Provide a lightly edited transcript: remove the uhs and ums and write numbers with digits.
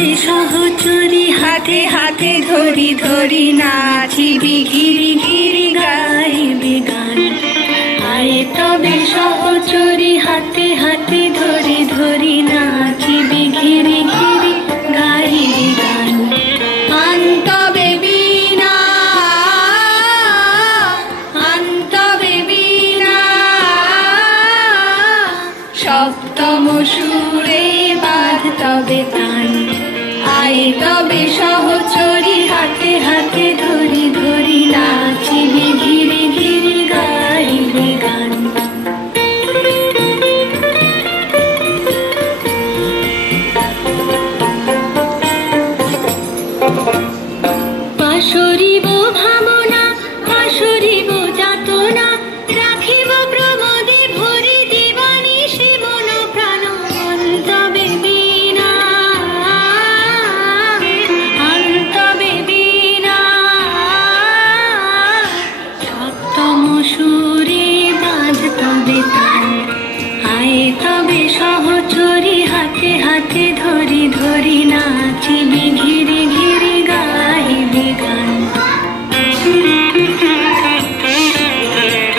তবে সহচরী হাতে হাতে ধরি ধরি নাচিবি ঘিরি ঘিরি গাইবি গান। আয় তবে সহচরী হাতে হাতে ধরি ধরি নাচিবি ঘিরি ঘিরি গাইবি গান। আনতবে বীণা আনতবে বীণা সপ্তম সুরে বাঁধ তবে তান। আয় তবে সহচরী হাতে হাতে ধরি ধরি নাচিবি ঘিরি ঘিরি গাইবি গান। পাশরিব ভাবনা পাশরিব যাতনা রাখিব প্রমোদে ভরি দিবানিশি মন প্রাণ। অন্তবে বীণা অন্তবে বীণা সপ্তম সুরে বাঁধ তবে তান। আয় তবে সহচরী হাতে হাতে ধরি ধরি নাচি